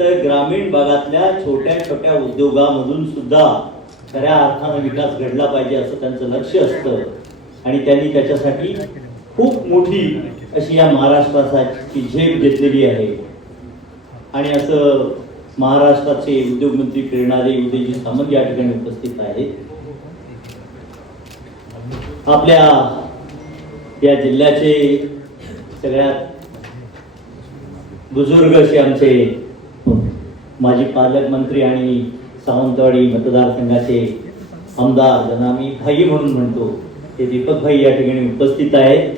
तर ग्रामीण भागातल्या छोट्या छोट्या उद्योगामधून सुद्धा खऱ्या अर्थानं विकास घडला पाहिजे असं त्यांचं लक्ष असतं. आणि त्यांनी त्याच्यासाठी खूप मोठी अशी या महाराष्ट्राची झेप घेतलेली आहे. आणि असं महाराष्ट्राचे उद्योगमंत्री फिरणारे उदयजी सामंत या ठिकाणी उपस्थित आहेत. आपल्या या जिल्ह्याचे सगळ्यात बुजुर्ग असे आमचे माजी पालकमंत्री आणि सावंतवाडी मतदारसंघाचे आमदार ज्यांना आम्ही भाई म्हणून म्हणतो ते दीपक भाई या ठिकाणी उपस्थित आहेत.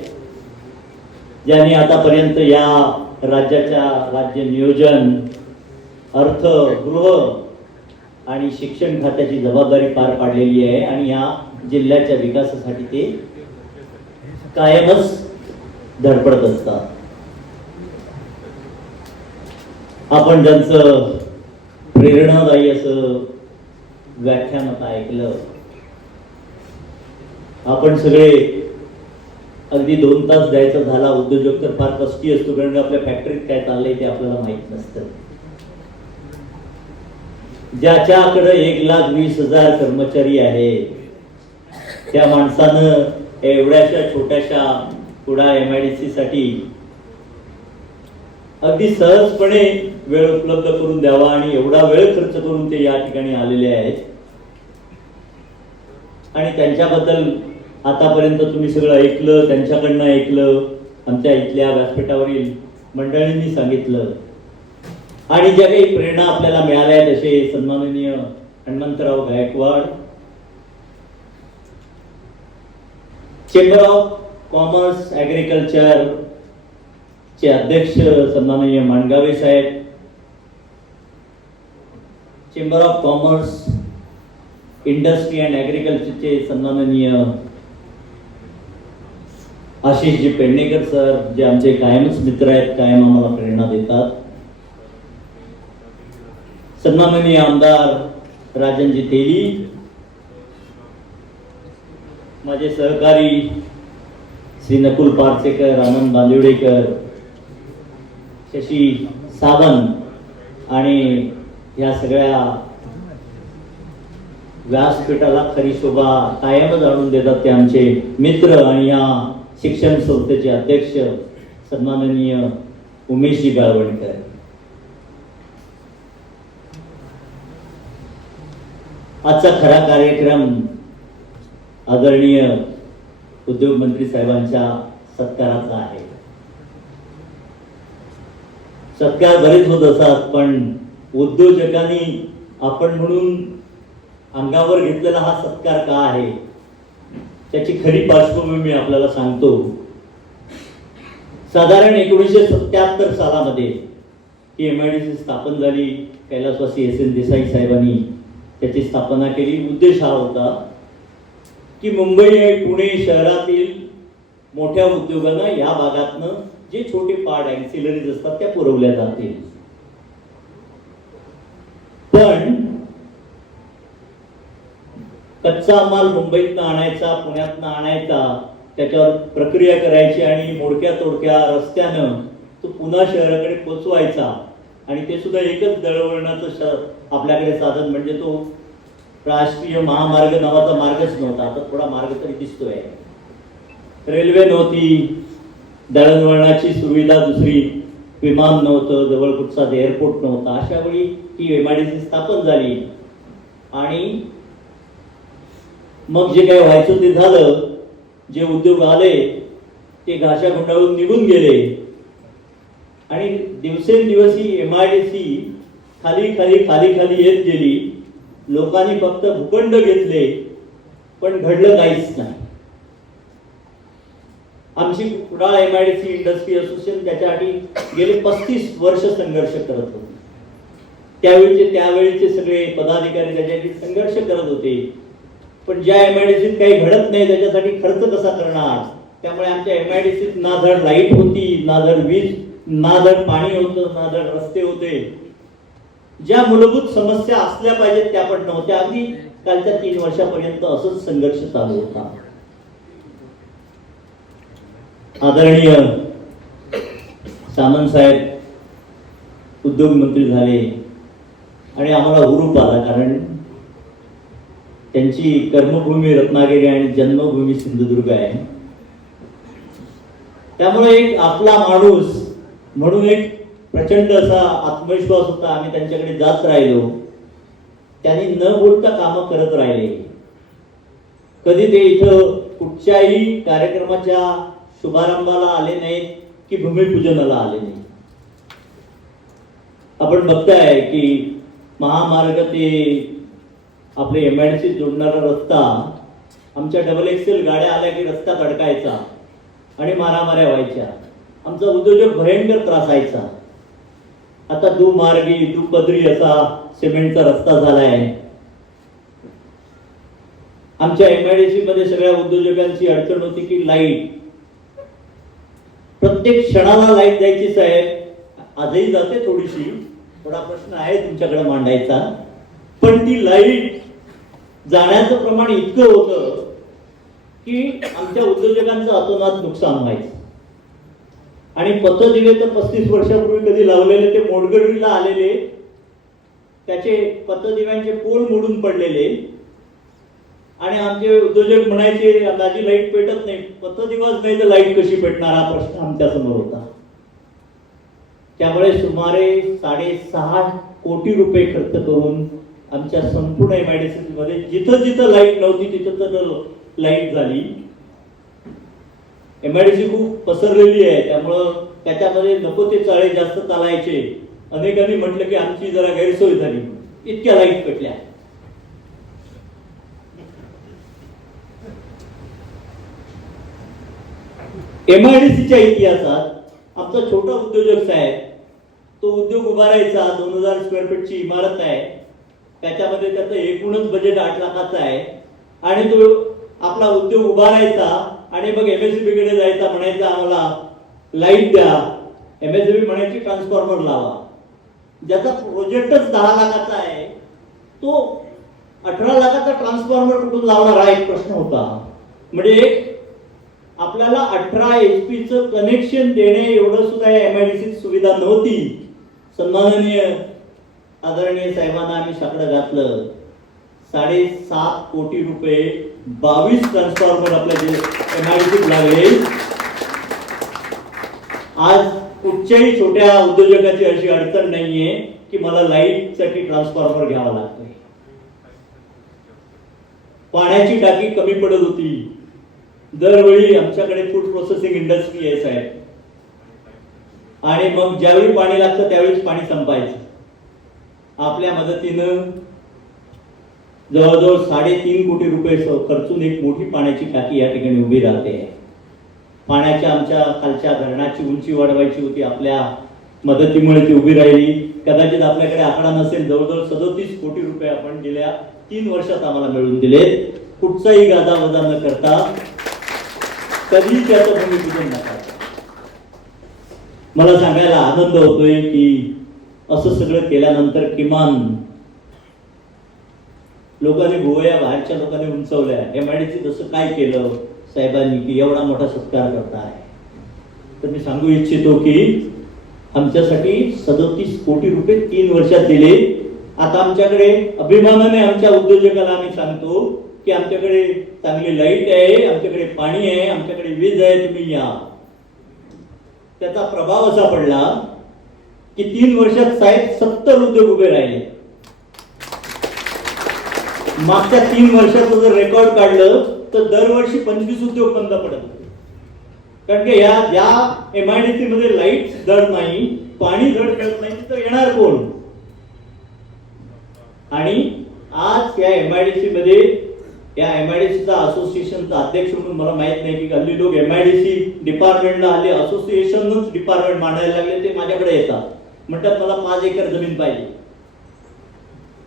ज्यांनी आतापर्यंत या राज्याच्या राज्य नियोजन अर्थ गृह आणि शिक्षण खात्याची जबाबदारी पार पाडलेली आहे आणि या जिल्ह्याच्या विकासासाठी ते कायमच धडपडत असतात. आपण ज्यांचं प्रेरणादायी असं व्याख्यान आता ऐकलं. आपण सगळे अगदी दोन तास द्यायचा झाला उद्योजक तर फार कष्टी असतो कारण आपल्या फॅक्टरीत काय चाललंय ते आपल्याला माहीत नसतं. ज्याच्याकडे एक लाख वीस हजार कर्मचारी आहेत त्या माणसानं एवढ्याशा छोट्याशा पुढा एम आय डी सी साठी अगदी सहजपणे वेळ उपलब्ध करून द्यावा आणि एवढा वेळ खर्च करून ते या ठिकाणी आलेले आहेत. आणि त्यांच्याबद्दल आतापर्यंत तुम्ही सगळं ऐकलं त्यांच्याकडनं ऐकलं आमच्या इथल्या व्यासपीठावरील मंडळींनी सांगितलं. आणि ज्या काही प्रेरणा आपल्याला मिळाल्या आहेत असे सन्माननीय Hanumantrao Gaikwad chamber of commerce agriculture चे अध्यक्ष सन्माननीय माणगावे साहेब chamber of commerce industry and ॲग्रिकल्चरचे सन्माननीय आशिषजी पेडणेकर सर जे आमचे कायमच मित्र आहेत कायम आम्हाला प्रेरणा देतात. सन्माननीय आमदार राजनजी तेली माझे सहकारी श्री नकुल पारसेकर आनंद बांदिवडेकर शशी सावंत आणि या सगळ्या व्यासपीठाला खरी शोभा कायमच आणून देतात ते आमचे मित्र आणि या शिक्षण संस्थेचे अध्यक्ष सन्माननीय उमेशजी गाळवणकर. आजचा खरा कार्यक्रम आदरणीय उद्योग मंत्री साहेबांच्या सत्काराचा आहे. सत्कार बरेच होत असतात पण उद्योजकांनी आपण म्हणून अंगावर घेतलेला हा सत्कार का आहे? त्याची खरी पार्श्वभूमी मी आपल्याला सांगतो. साधारण एकोणीसशे सत्याहत्तर सालामध्ये ही एम आय डी सी स्थापन झाली. कैलासवासी एस एन देसाई साहेबांनी त्याची स्थापना केली. उद्देश हा होता की मुंबई आणि पुणे शहरातील मोठ्या उद्योगांना या भागातनं जे छोटे पार्ट ॲक्सिलरीज असतात त्या पुरवल्या जातील. पण कच्चा माल मुंबईतनं आणायचा पुण्यातनं आणायचा त्याच्यावर प्रक्रिया करायची आणि मोडक्या तोडक्या रस्त्यानं तो पुन्हा शहराकडे पोचवायचा. आणि ते सुद्धा एकच दळवळणाचं श आपल्याकडे साधन म्हणजे तो राष्ट्रीय महामार्ग नावाचा मार्गच नव्हता. आता थोडा मार्ग तरी दिसतोय. रेल्वे नव्हती. दळणवळणाची सुविधा दुसरी विमान नव्हतं जवळ कुठचा एअरपोर्ट नव्हता. अशा वेळी ही एम आय डी सी स्थापन झाली. आणि मग जे काही व्हायचं ते झालं जे उद्योग आले ते घाशा गुंडाळून निघून गेले. आणि दिवसेंदिवस ही एम आय डी सी खाली खाली खाली खाली येत गेली. लोकांनी फक्त भूखंड घेतले पण घडलं काहीच नाही. आमची Kudal M I D C industry association त्याच्यासाठी गेले पस्तीस वर्ष संघर्ष करत होते. त्यावेळीचे त्यावेळीचे सगळे पदाधिकारी त्याच्यासाठी संघर्ष करत होते. पण ज्या एम आय डी सीत काही घडत नाही त्याच्यासाठी खर्च कसा करणार? त्यामुळे आमच्या एम आय डी सीत ना धड लाइट होती ना धड वीज ना धड पाणी होतं ना धड रस्ते होते. ज्या मूलभूत समस्या असल्या पाहिजेत त्या पण नव्हत्या. अगदी कालच्या तीन वर्षापर्यंत असंच संघर्ष चालू होता. आदरणीय सामंत साहेब उद्योगमंत्री झाले आणि आम्हाला हुरूप आला कारण त्यांची कर्मभूमी रत्नागिरी आणि जन्मभूमी सिंधुदुर्ग आहे. त्यामुळे एक आपला माणूस म्हणून एक प्रचंड असा आत्मविश्वास होता. आम्ही त्यांच्याकडे जात राहिलो. त्यांनी न बोलता कामं करत राहिले. कधी ते इथं कुठच्याही कार्यक्रमाच्या शुभारंभाला आले नाहीत की भूमिपूजनाला आले नाही आपण बघताय की महामार्ग ते आपले एम आय डी जोडणारा रस्ता आमच्या डबल एक्सेल गाड्या आल्या की रस्ता अडकायचा आणि मारामाऱ्या व्हायच्या. आमचा उद्योजक भयंकर त्रासायचा आता दुमार्गी दुपदरी असा सिमेंटचा रस्ता झालाय. आमच्या एमआयडीसी मध्ये सगळ्या उद्योजकांची अडचण होती की लाइट प्रत्येक क्षणाला लाइट द्यायची साहेब. आजही जाते थोडीशी. थोडा प्रश्न आहे तुमच्याकडे मांडायचा. पण ती लाइट जाण्याचं प्रमाण इतकं होतं की आमच्या उद्योजकांचं अतोनात नुकसान व्हायचं. आणि पथदिवे तर पस्तीस वर्षापूर्वी कधी लावलेले ते मोडगडीला आलेले. त्याचे पथदिव्यांचे पोल मोडून पडलेले. आणि आमचे उद्योजक म्हणायचे अंदाजी लाइट पेटत नाही. पथदिवस नाही तर लाइट कशी पेटणार? हा प्रश्न आमच्यासमोर होता. त्यामुळे सुमारे साडेसहा कोटी रुपये खर्च करून आमच्या संपूर्ण एम आय डी सी मध्ये जिथं जिथं लाइट नव्हती तिथं तर लाइट झाली. एम आय डी सी खूप पसरलेली आहे. त्यामुळं त्याच्यामध्ये नको ते चाळे जास्त चालायचे. अनेकांनी म्हटलं की आमची जरा गैरसोय झाली. इतक्या लाइट पेटल्या. एम आय डी सीच्या इतिहासात आमचा छोटा उद्योजक साहेब तो उद्योग उभारायचा दोन हजार स्क्वेअर फीटची इमारत आहे. त्याच्यामध्ये त्याचं एकूणच बजेट आठ लाखाचं आहे. आणि तो आपला उद्योग उभारायचा आणि मग एमएससीबी कडे जायचा म्हणायचा आम्हाला लाइट द्या. एमएससीबी म्हणायची ट्रान्सफॉर्मर लावा. ज्याचा प्रोजेक्टच दहा लाखाचा आहे तो अठरा लाखाचा ट्रान्सफॉर्मर कुठून लावणार हा एक प्रश्न होता. म्हणजे एक आपल्याला अठरा एच पीचं कनेक्शन देणे एवढं सुद्धा या एमआयडीसी सुविधा नव्हती. सन्माननीय आदरणीय साहेबांना आम्ही शाकडं घातलं. साडेसात कोटी रुपये बावीस ट्रान्सफॉर्मर आपल्या जे एमआयडीसीत लागले. आज कुठच्याही छोट्या उद्योजकाची अशी अडचण नाहीये की मला लाइटसाठी ट्रान्सफॉर्मर घ्यावा लागतोय. पाण्याची टाकी कमी पडत होती. दरवेळी आमच्याकडे फूड प्रोसेसिंग इंडस्ट्री आहे साहेब. आणि मग ज्यावेळी पाणी लागतं त्यावेळीच पाणी संपायचं. आपल्या मदतीनं जवळजवळ साडेतीन कोटी रुपये खर्चून एक मोठी पाण्याची टाकी या ठिकाणी उभी राहते. पाण्याच्या आमच्या खालच्या धरणाची उंची वाढवायची होती आपल्या मदतीमुळे ती उभी राहिली. कदाचित आपल्याकडे आकडा नसेल जवळजवळ सदोतीस कोटी रुपये आपण गेल्या तीन वर्षात आम्हाला मिळवून दिले कुठचाही गाजावाजा न करता कधी त्याचं भूमिपूजन नका मला सांगायला आनंद होतोय की असं सगळं केल्यानंतर किमान लोकांनी भुवया बाहेरच्या लोकांनी उंचवल्या. एमआयडीसी जसं काय केलं साहेबांनी की एवढा मोठा सत्कार करताय. तर मी सांगू इच्छितो की आमच्यासाठी सदतीस कोटी रुपये तीन वर्षात दिले. आता आमच्याकडे अभिमानाने आमच्या उद्योजकाला आम्ही सांगतो की आमच्याकडे चांगली लाइट आहे आमच्याकडे पाणी आहे आमच्याकडे वीज आहे तुम्ही या. त्याचा प्रभाव असा पडला की तीन वर्षात साहेब सत्तर उद्योग उभे राहिले. मागच्या तीन वर्षाचं जर रेकॉर्ड काढलं तर दरवर्षी पंचवीस उद्योग बंद पडत होते. कारण की या या एम आय डी सी मध्ये लाइट जड नाही पाणी जड करत नाही तर येणार कोण? आणि आज या एम आय डी सी मध्ये या एमआयडीसीचा असोसिएशनचा अध्यक्ष म्हणून मला माहीत नाही की हल्ली लोक एमआयडीसी डिपार्टमेंटला हल्ली असोसिएशनच डिपार्टमेंट मांडायला लागले ते माझ्याकडे येतात. म्हणतात मला पाच एकर जमीन पाहिजे.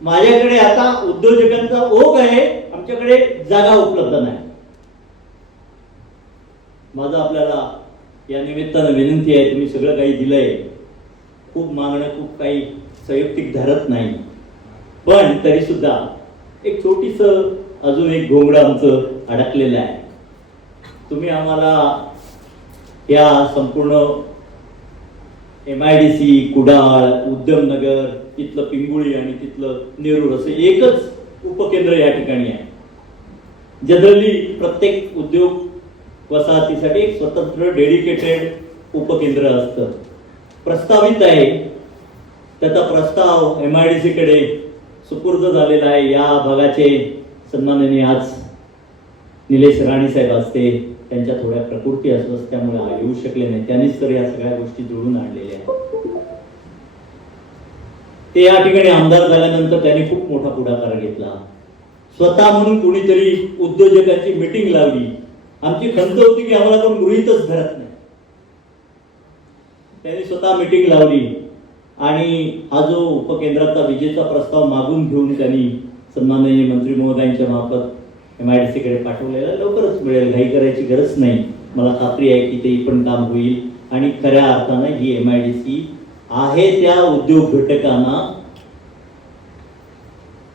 माझ्याकडे आता उद्योजकांचा ओघ आहे आमच्याकडे जागा उपलब्ध नाही. माझं आपल्याला या निमित्तानं विनंती आहे तुम्ही सगळं काही दिलंय. खूप मागणं खूप काही संयुक्तिक धरत नाही. पण तरी सुद्धा एक छोटीस अजून एक घोंगडं आमचं अडकलेलं आहे. तुम्ही आम्हाला या संपूर्ण M I D C Kudal Udyamnagar तिथलं पिंगुळी आणि तिथलं नेरूर असं एकच उपकेंद्र या ठिकाणी आहे. जनरली प्रत्येक उद्योग वसाहतीसाठी एक स्वतंत्र डेडिकेटेड उपकेंद्र असतं. प्रस्तावित आहे. त्याचा प्रस्ताव एम आय डी सीकडे सुपूर्द झालेला आहे. या भागाचे सन्मानाने आज निलेश राणे साहेब असते त्यांच्या थोड्या प्रकृती अस्वस्थ्यामुळे त्यामुळे येऊ शकले नाही. त्यांनीच तर या सगळ्या गोष्टी जुळून आणलेल्या आहेत. ते या ठिकाणी आमदार झाल्यानंतर त्यांनी खूप मोठा पुढाकार घेतला. स्वतः म्हणून कुणीतरी उद्योजकांची मिटिंग लावली. आमची खंत होती की आम्हाला कोण गृहितच धरत नाही. त्यांनी स्वतः मिटिंग लावली आणि हा जो उपकेंद्राचा विजेचा प्रस्ताव मागून घेऊन त्यांनी सन्माननीय मंत्री महोदयांच्या मार्फत एम आय डी सीकडे पाठवलेला लवकरच मिळेल. घाई करायची गरज नाही. मला खात्री आहे की ते पण काम होईल. आणि खऱ्या अर्थानं ही एम आय डी सी आहे त्या उद्योग घटकांना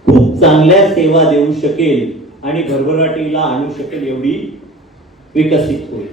खूप चांगल्या सेवा देऊ शकेल आणि भरभराटीला आणू शकेल एवढी विकसित होईल.